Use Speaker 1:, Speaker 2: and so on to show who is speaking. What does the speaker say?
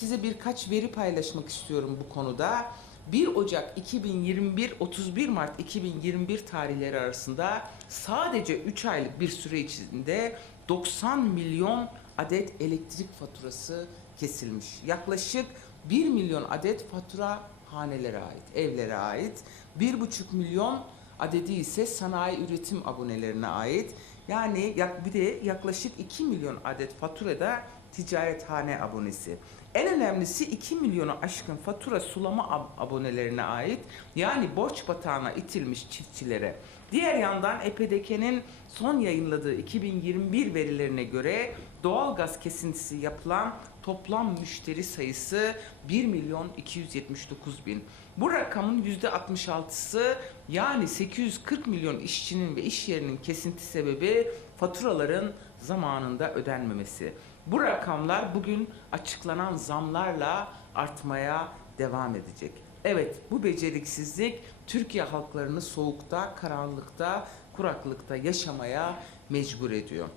Speaker 1: Size birkaç veri paylaşmak istiyorum bu konuda. 1 Ocak 2021 31 Mart 2021 tarihleri arasında sadece 3 aylık bir süre içinde 90 milyon adet elektrik faturası kesilmiş. Yaklaşık 1 milyon adet fatura hanelere ait, evlere ait. 1,5 milyon adedi ise sanayi üretim abonelerine ait. Yani bir de yaklaşık 2 milyon adet fatura da ticarethane abonesi. En önemlisi 2 milyonu aşkın fatura sulama ab- abonelerine ait. Yani borç batağına itilmiş çiftçilere. Diğer yandan EPDK'nin son yayınladığı 2021 verilerine göre doğalgaz kesintisi yapılan toplam müşteri sayısı 1 milyon 279 bin. Bu rakamın %66'sı yani 840 milyon işçinin ve iş yerinin kesinti sebebi faturaların zamanında ödenmemesi. Bu rakamlar bugün açıklanan zamlarla artmaya devam edecek. Evet bu beceriksizlik Türkiye halklarını soğukta, karanlıkta, kuraklıkta yaşamaya mecbur ediyor.